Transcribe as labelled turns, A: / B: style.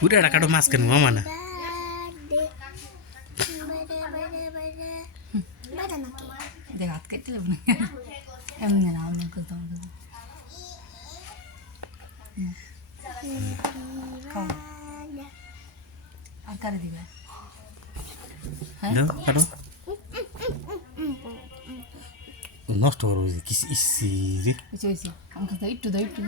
A: Udah kado masker mau na.
B: ke di mana?
A: nosto waro kisi isiri
B: icho icho anka da ittu da ittu